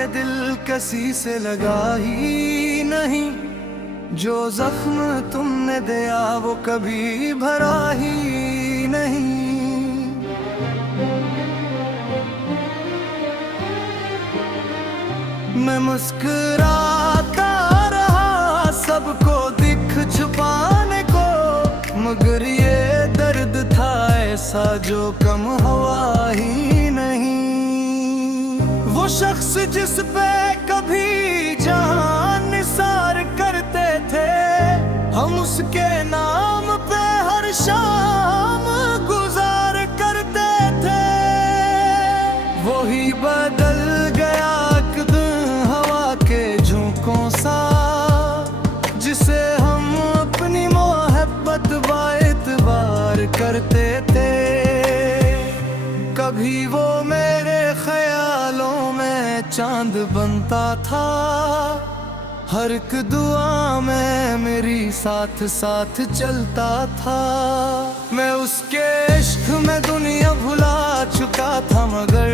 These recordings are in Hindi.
ये दिल किसी से लगा ही नहीं, जो जख्म तुमने दिया वो कभी भरा ही नहीं। मैं मुस्कुराता रहा सबको दिख छुपाने को, मगर ये दर्द था ऐसा जो कम हुआ ही नहीं। वो शख्स जिस पे कभी जान निसार करते थे, हम उसके नाम पे हर शाम गुजार करते थे। वो ही बदल गया एक दिन हवा के झोंकों सा, जिसे हम अपनी मोहब्बत बाएतबार करते थे। कभी वो मेरे ख्यालों में चांद बनता था, हर एक दुआ में मेरी साथ साथ चलता था। मैं उसके इश्क में दुनिया भुला चुका था, मगर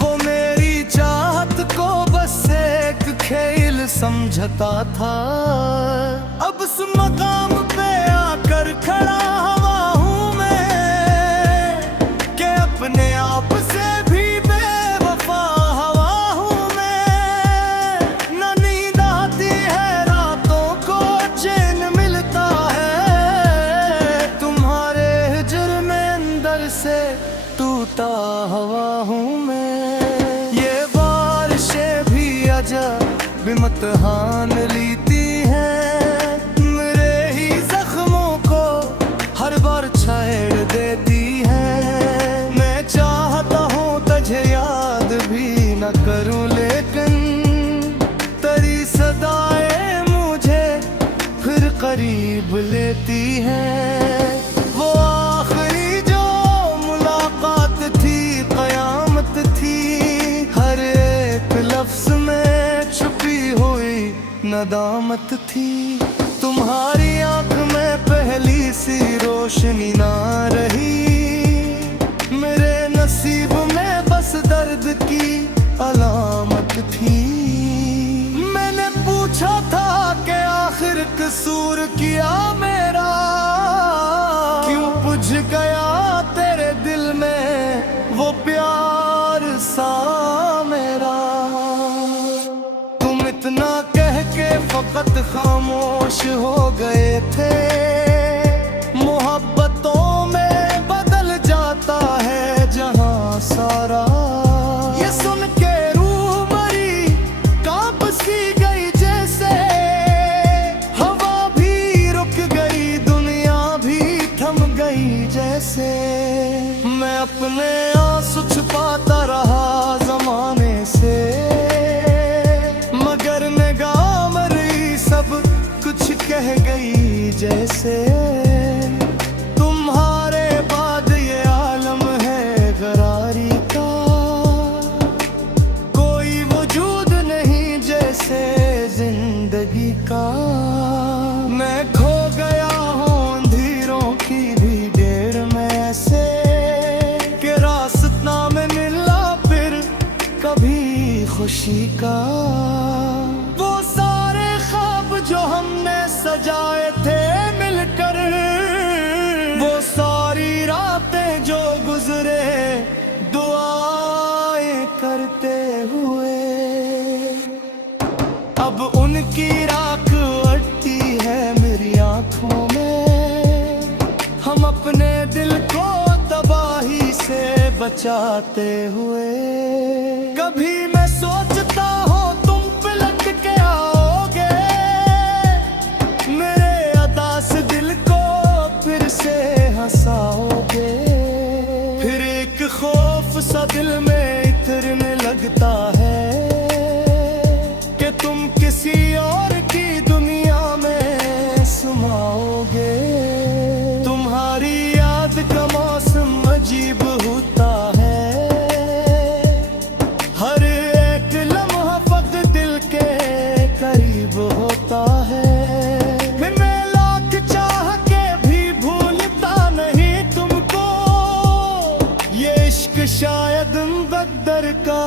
वो मेरी चाहत को बस एक खेल समझता था। अब उस मकाम पे आकर खड़ा हुआ हूँ मैं, कि अपने आप से भी बेवफा हवा हूँ मैं। न नींद आती है रातों को चैन मिलता है, तुम्हारे हिजर में अंदर से टूटा हुआ हूँ मैं। ये बारिशें भी अजब इम्तिहान लेती हैं, मेरे ही जख्मों को हर बार छेड़ देती हैं। मैं चाहता हूँ तुझे याद भी न करूँ, लेकिन तेरी सदाएं मुझे फिर करीब लेती हैं। वो आखिरी जो मुलाकात थी कयामत थी, हर एक लफ्ज में छुपी हुई नदामत थी। तुम्हारी आंख में पहली सी रोशनी ना रही, मेरे नसीब में बस दर्द की अलामत थी। मैंने पूछा था कि आखिर कसूर किया मेरा, क्यों बुझ गया तेरे दिल में वो प्यार सा मेरा। तुम इतना कह के फकत खामोश हो गए थे, मोहब्बतों में बदल जाता है जहां सारा। ये सुन के रूह मरी कांप सी गई जैसे, हवा भी रुक गई दुनिया भी थम गई जैसे। मैं अपने आंसू छुपाता रहा जमाने से, मगर निगाह मरी सब कुछ कह गई जैसे। तुम्हारे बाद ये आलम है गरारी का, कोई वजूद नहीं जैसे जिंदगी का। मैं खो गया हूँ अंधेरों की भी डेर में ऐसे, कि रास्ता में मिला फिर कभी खुशी का। वो सारे ख्वाब जो हमने सजाए थे मिलकर, वो सारी रातें जो गुजरे दुआएं करते हुए, अब उनकी राख अटती है मेरी आंखों में। हम अपने दिल को तबाही से बचाते हुए, कभी मैं सोचता हूँ तुम पलट के आओगे, मेरे अदास दिल को फिर से हंसाओगे। फिर एक खौफ सा दिल में इतरने लगता है, कि तुम किसी और की दुनिया में समाओगे। तुम्हारी याद का मौसम अजीब होता है, हर एक लम्हा फक्त दिल के करीब होता है। मैं लाख चाह के भी भूलता नहीं तुमको, ये इश्क शायद मुकद्दर का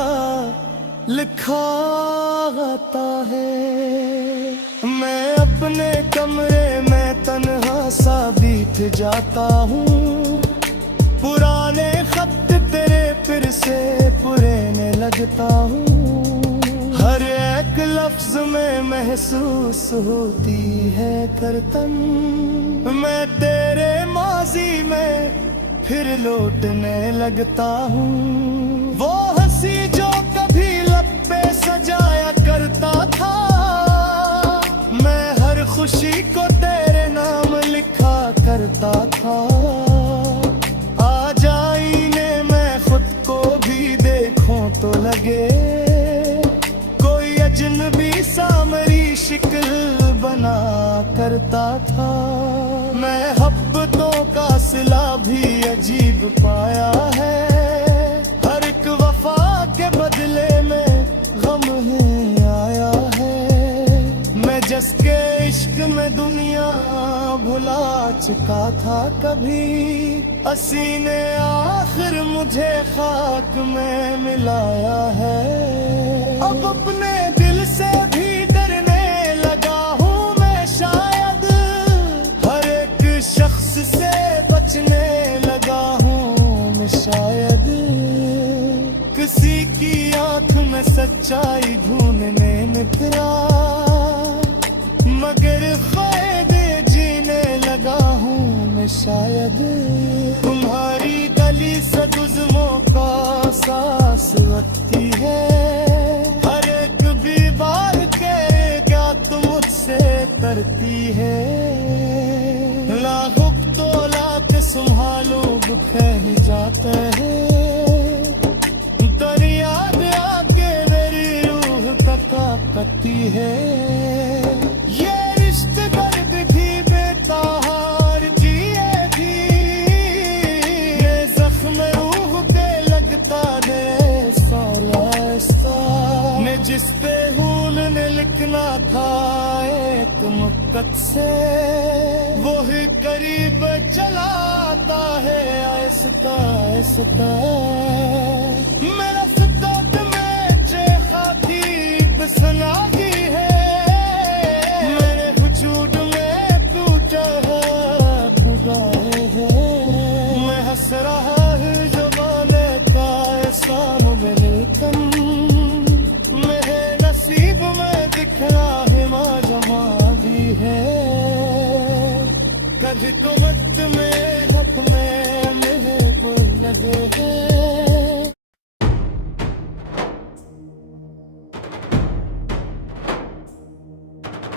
लिखा आता है। मैं अपने कमरे में तन्हा सा बीत जाता हूँ, पुराने खत तेरे फिर से पुराने लगता हूँ। हर एक लफ्ज में महसूस होती है करतन, मैं तेरे माजी में फिर लौटने लगता हूँ। वो हंसी जो कभी लब पे सजाया करता था, मैं हर खुशी को तेरे नाम लिखा करता था। आज आईने में खुद को भी देखूं तो लगे कोई अजनबी सा मेरी शिक्ल बना करता था। मैं हब्बतों का सिला भी अजीब पाया है, हर एक वफा के बदले में गम है आया है। मैं जिसके इश्क में दुनिया भुला चुका था कभी, असी ने आखिर मुझे खाक में मिलाया है। अब अपने दिल से भी डरने लगा हूँ मैं शायद, हर एक शख्स से बचने लगा हूँ मैं शायद। किसी की आंख में सच्चाई ढूंढने निकला, मगर फायदे जीने लगा हूँ मैं शायद। तुम्हारी गली से गुज़रों का सांस लगती है, हर एक बीमार के क्या तुम मुझसे करती है। लाखों तोलाक संभालो फैल जाते हैं, दरिया आके मेरी रूह तड़पती है। ये रिश्ते दर्द भी बेताहार जिए भी, ये जख्म रूह पे लगता है सौलास्ता। मैं जिस पे खून ने लिखना था एक मुक्कत से, वो ही करीब चलाता है आहिस्ता आहिस्ता। मेरा फितरत में खाती बसना दी है, मेरे वजूद में टूटा खुदाए है। मैं हंस रहा है जमाने का एहसान मिलकम, मेरे नसीब में दिखना है माँ जमा भी है। कभी तो वक्त में हक में मेरे बोल लगे हैं।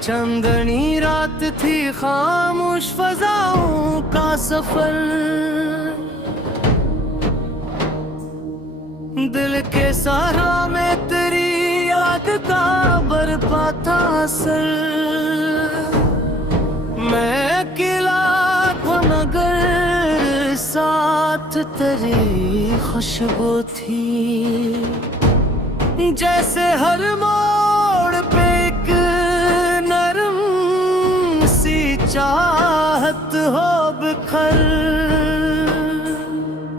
चंदनी रात थी खामोश फजाओं का सफर, दिल के सहारा में तेरी याद का बरपा था असर। मैं अकेला था मगर साथ तेरी खुशबू थी, जैसे हर मोड़ पे एक नरम सी चाहत हो बिखर।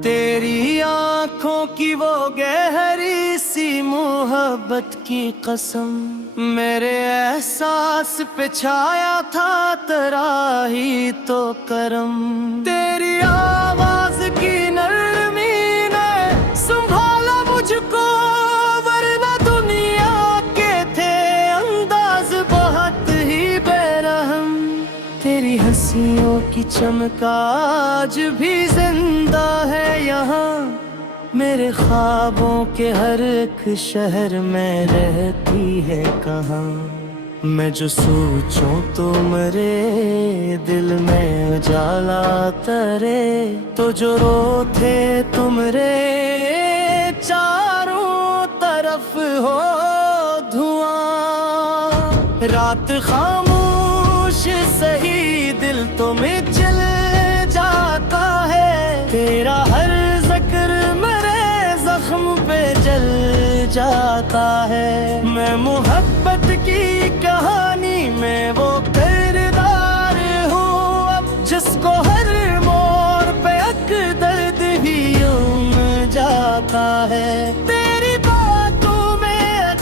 तेरी आंखों की वो गहरी सी मोहब्बत की कसम, मेरे एहसास पे छाया था तेरा ही तो करम। तेरी आवाज की नरमी ने संभाला मुझको, वरना दुनिया के थे अंदाज बहुत ही बेरहम। तेरी हंसियों की चमक आज भी जिंदा है यहाँ, मेरे ख्वाबों के हर एक शहर में रहती है कहाँ। मैं जो सोचूं तो मेरे दिल में उजाला तरे, तो जो रो थे तुमरे चारों तरफ हो धुआं। रात खामोश सही दिल तो मिचल जाता है, तेरा हर जिक्र जख्म पे जल जाता है। मैं मोहब्बत की कहानी में वो किरदार हूँ अब, जिसको हर मोड़ पे एक दर्द भी यूं जाता है। तेरी बातों में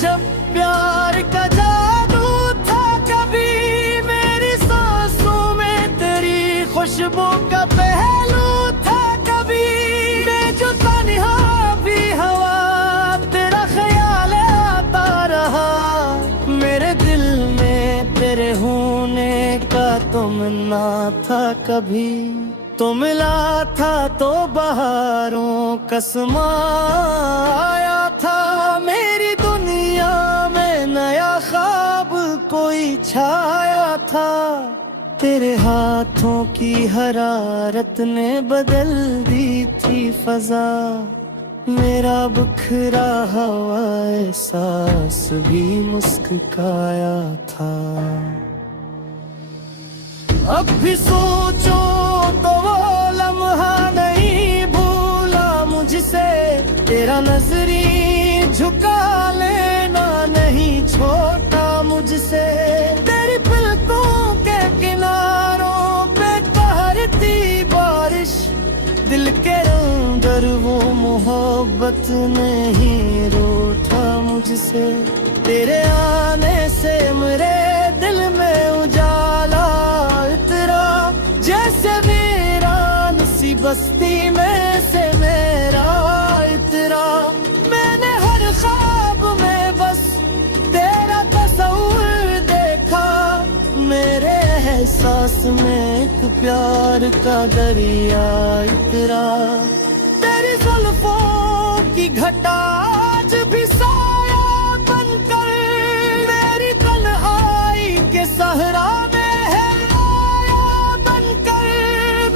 मिलना था कभी, तो मिला था तो बहारों का समा आया था। मेरी दुनिया में नया ख्वाब कोई छाया था। तेरे हाथों की हरारत ने बदल दी थी फजा, मेरा बिखरा हुआ एहसास भी मुस्कुराया था। अब भी सोचो तो वो लम्हा नहीं भूला मुझसे, तेरा नजरी झुका लेना नहीं छोटा मुझसे। तेरी पलकों के किनारों पे बहती बारिश, दिल के अंदर वो मोहब्बत नहीं रूठा मुझसे। तेरे आने से मेरे दिल में उजाला इतरा, जैसे वीरान सी बस्ती में से मेरा इतरा। मैंने हर ख्वाब में बस तेरा तस्वीर देखा, मेरे एहसास में एक प्यार का दरिया इतरा। तेरी जुल्फों की घटा आज भी साया बनकर मेरी तन्हाई के सहरा में है आया बनकर।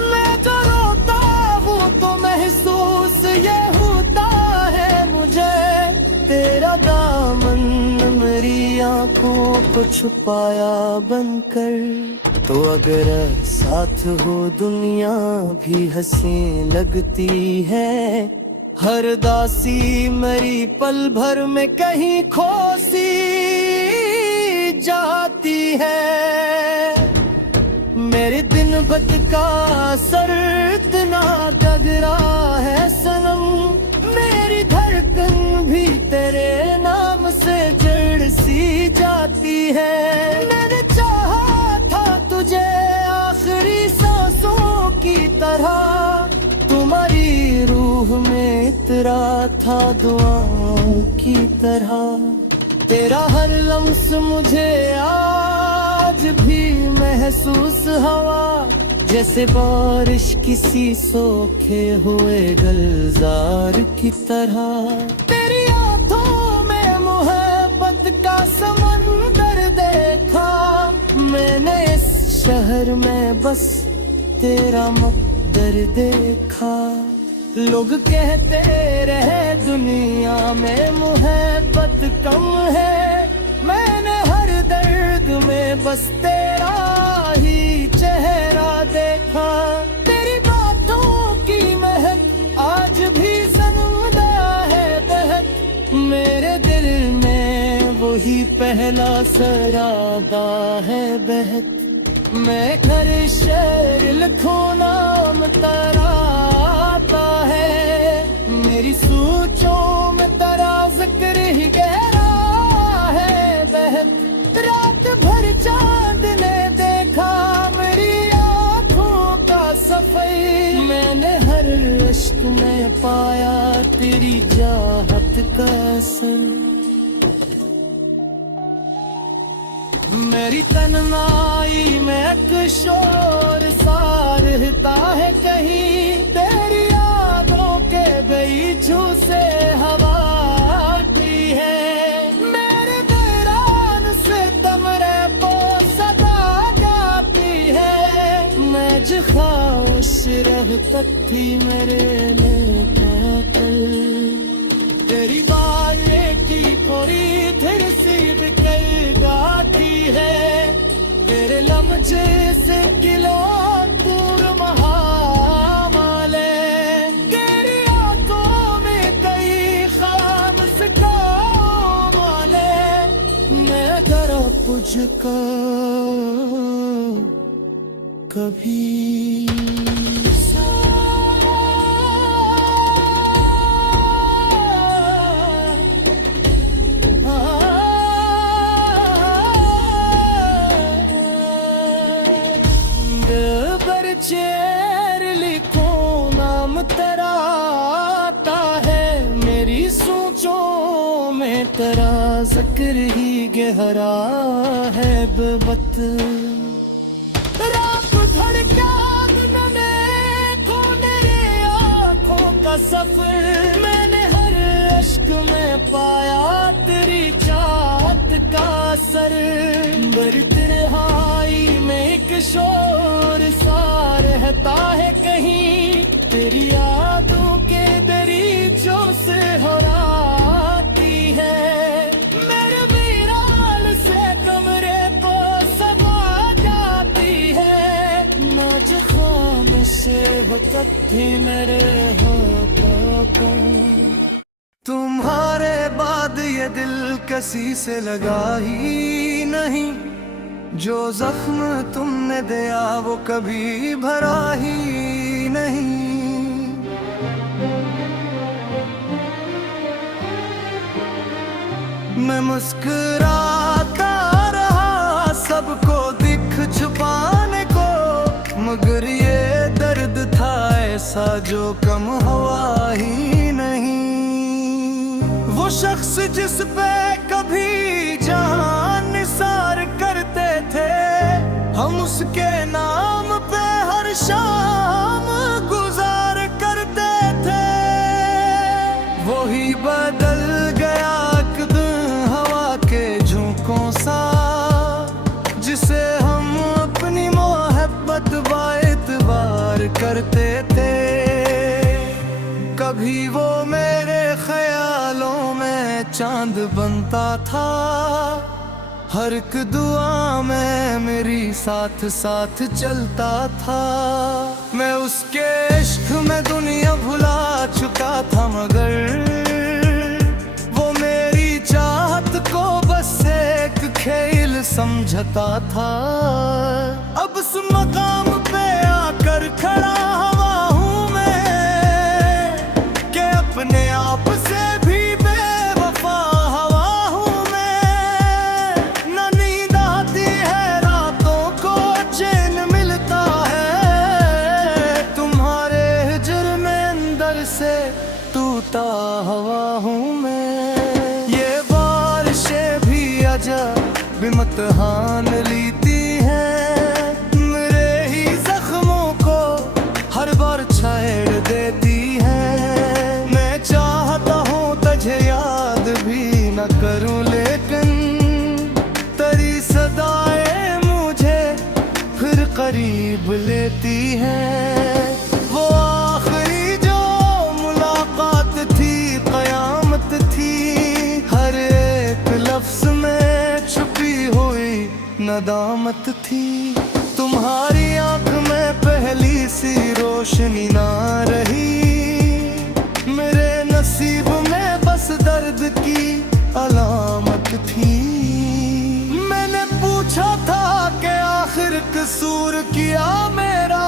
मैं जो रोता हूँ तो महसूस ये होता है मुझे, तेरा दामन मेरी आंखों को छुपाया बनकर। तो अगर साथ हो दुनिया भी हंसी लगती है, हर दासी मेरी पल भर में कहीं खोसी जाती है। मेरे दिन बद का असर इतना गहरा है सनम, मेरी धड़कन भी तेरे नाम से जड़ सी जाती है। मैंने चाहा था तुझे आखिरी सांसों की तरह, तुम्हारी रूह में इतरा था दुआओं की तरह। तेरा हर लम्स मुझे आज भी महसूस हवा, जैसे बारिश किसी सूखे हुए गुलजार की तरह। तेरी आंखों में मोहब्बत का समंदर देखा, मैंने इस शहर में बस तेरा मकदर देखा। लोग कहते रहे दुनिया में मोहब्बत कम है, मैंने हर दर्द में बस तेरा ही चेहरा देखा। तेरी बातों की महक आज भी जिंदा है दहक, मेरे दिल में वही पहला सरादा है बहक। मैं घर शेर लिखूं नाम तेरा आता है, मेरी सोचों में तेरा जिक्र ही गहरा है बहक। रात भर चांद ने देखा मेरी आँखों का सफाई, मैंने हर इश्क में पाया तेरी चाहत का असर। मेरी तन्हाई में एक शोर सा रहता है कहीं, तेरी यादों के बीचू से हवा आती है। मेरे दौरान से तमरे को सदा गाती है, मैं जो ख्वाहिश रह तक थी मेरे लिए कातिल। तेरी बातें की कोरी फिर सीध कर गाती है, तेरे लम्हे से किलो दूर महामाले। तेरी आंखों में कई खामस का माले, मैं करा तुझको कभी चेर लिखो नाम तेरा आता है, मेरी सोचों में तेरा जिक्र ही गहरा है बेबत। सफर मैंने हर अश्क में पाया तेरी चाहत का असर। बर तन्हाई में एक शोर सा रहता है कहीं, तेरी यादों के दरीचों से हो आती है। मेरे वीरान से कमरे को सबा जाती है, मौज ख्वाम से वक़्ती मेरे होठों। तुम्हारे बाद ये दिल किसी से लगा ही नहीं, जो जख्म तुमने दिया वो कभी भरा ही नहीं। मैं मुस्कुराता रहा सबको दिख छुपाने को, मगर ये दर्द था ऐसा जो कम हुआ ही नहीं। वो शख्स जिस पे कभी जान निसार करते थे, हम उसके नाम पे हर शाम गुजार करते थे। वही बदल गया एकदम हवा के झोंकों सा, जिसे हम अपनी मोहब्बत बाएतबार करते थे। कभी वो मेरे ख्यालों में चांद बनता था, हर एक दुआ में मेरी साथ साथ चलता था। मैं उसके इश्क में दुनिया भुला चुका था, मगर वो मेरी चाहत को बस एक खेल समझता था। अब उस मकाम पे आकर खड़ा हुआ हूँ मैं, कि अपने आप से भी बेवफा हवा हूँ मैं। न नींद आती है रातों को चैन मिलता है, तुम्हारे हिज्र में अंदर से टूटा हुआ हूँ मैं। ये बारिशें भी अजब इम्तिहान लेती हैं, मेरे ही जख्मों को हर बार छेड़ देती हैं। मैं चाहता हूँ तुझे याद भी न करूँ, लेकिन तेरी सदाएं मुझे फिर करीब लेती हैं। वो आखिरी जो मुलाकात थी कयामत थी, हर एक लफ्ज में छुपी हुई नदामत थी। तुम्हारी आंख में पहली सी रोशनी ना रही, मेरे नसीब में बस दर्द की अलामत थी। मैंने पूछा था कि आखिर कसूर किया मेरा,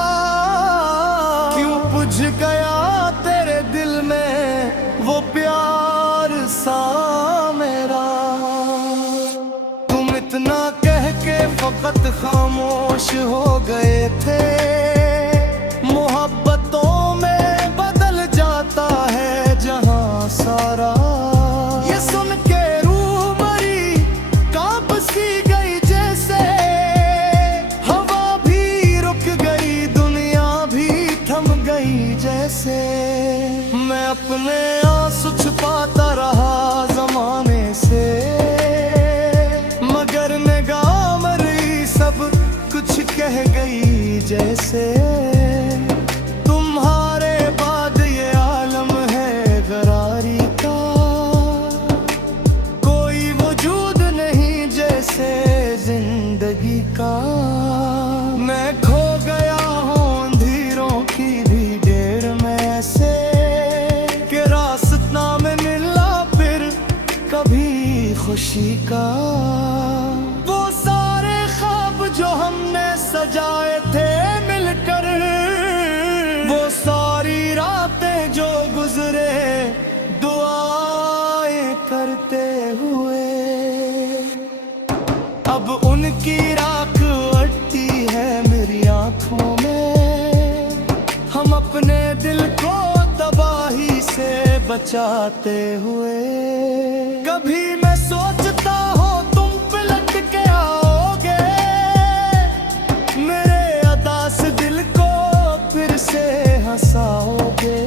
क्यों बुझ गया तेरे दिल में वो प्यार सा मेरा। तुम इतना कह के फकत खामोश हो गए थे, मोहब्बतों में बदल जाता है जहां सारा। ये सुन के रूह मरी कांप सी गई जैसे, हवा भी रुक गई दुनिया भी थम गई जैसे। मैं अपने आंसू छुपाता रहा जमाने से, मगर निगाह मरी सब कुछ कह गई जैसे। तुम्हारे बाद ये आलम है गरारी का, कोई वजूद नहीं जैसे जिंदगी का। मैं खो गया हूँ अंधेरों की भी डेर में से, कि रास्ता में मिला फिर कभी खुशी का। वो सारे ख्वाब जो हमने सजाए थे मिलकर, वो सारी रातें जो गुजरे दुआएं करते हुए, अब उनकी राख अटती है मेरी आंखों में। हम अपने दिल को तबाही से बचाते हुए, कभी मैं सोचता हूँ तुम पलट के आओगे, मेरे अदा से दिल को फिर से हंसाओगे।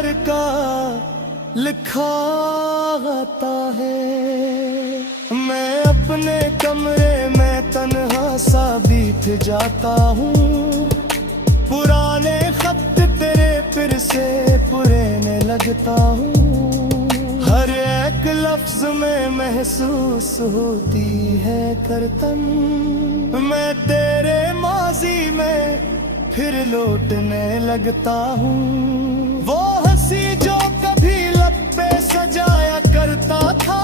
घर का लिखा आता है। मैं अपने कमरे में तन्हा सा बीत जाता हूँ, पुराने खत तेरे फिर से पुराने लगता हूँ। हर एक लफ्ज में महसूस होती है करतन, मैं तेरे माजी में फिर लौटने लगता हूँ। वो हंसी जो कभी लब पे सजाया करता था,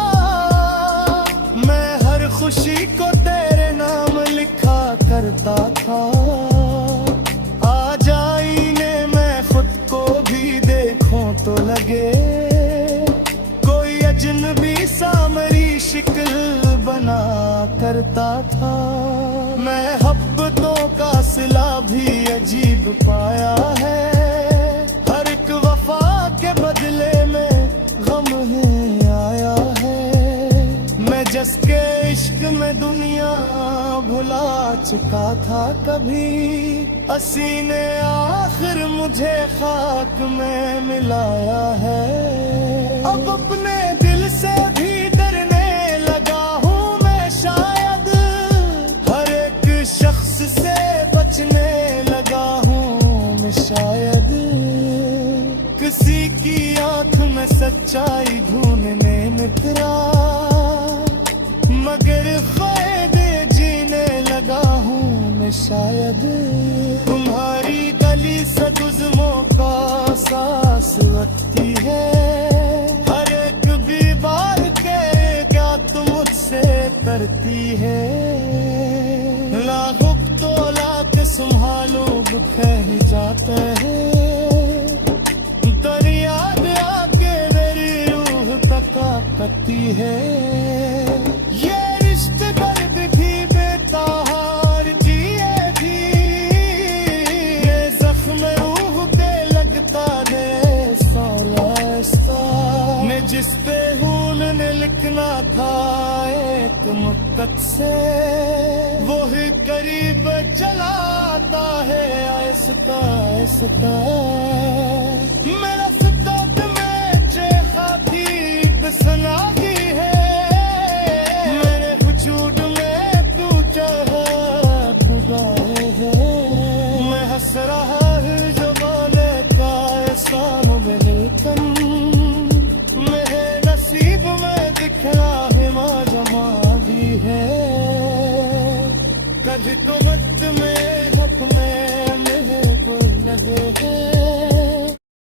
मैं हर खुशी को तेरे नाम लिखा करता था। आज आईने में खुद को भी देखूं तो लगे कोई अजनबी सा मेरी शिक्ल बना करता था। मैं मोहब्बतों का सिला भी अजीब पाया है, हर एक वफा के बदले में गम है आया है। मैं जिसके इश्क में दुनिया भुला चुका था कभी, हंसी ने आखिर मुझे खाक में मिलाया है। अब अपने दिल से भी डरने लगा हूँ मैं शायद, हर एक शख्स से बचने लगा हूँ मैं शायद। किसी की आंख में सच्चाई ढूंढने निकला, मगर फायदे जीने लगा हूँ मैं शायद। तुम्हारी गली से गुज़रों का सांस लगती है, हर एक बीमार के क्या तुम मुझसे करती है। लाखों तोला संभालो कह जाते हैं, दरिया आके मेरी रूह तका करती है। ये रिश्ते दर्द भी बेताहार जिए भी, ये जख्म रूह पे लगता है सारा ने जिस पे हूल ने लिखना था एक मुद्दत से, वो ही करीब चलाता है आहिस्ता आहिस्ता। मेरा फितरत में चेखा थी सनागी है, मेरे वजूद में तू चाहा खुदा है। मैं हंस रहा है ज़माने का एहसान में, लेकिन मेरे नसीब में दिखला है माँ जमा भी है। कभी तो